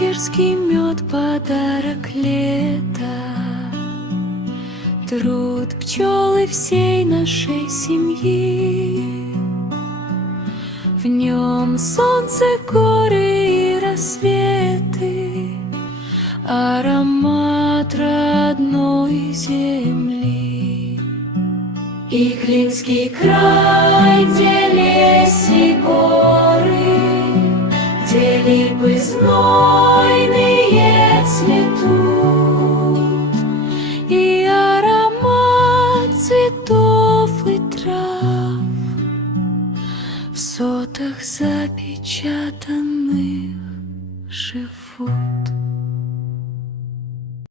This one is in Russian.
башкирский мед, подарок лета, труд пчелы всей нашей семьи. В нем солнце, горы и рассветы, аромат родной земли. И Клинский край, где лес и горы, где липы знойные цветут, и аромат цветов и трав в сотах запечатан.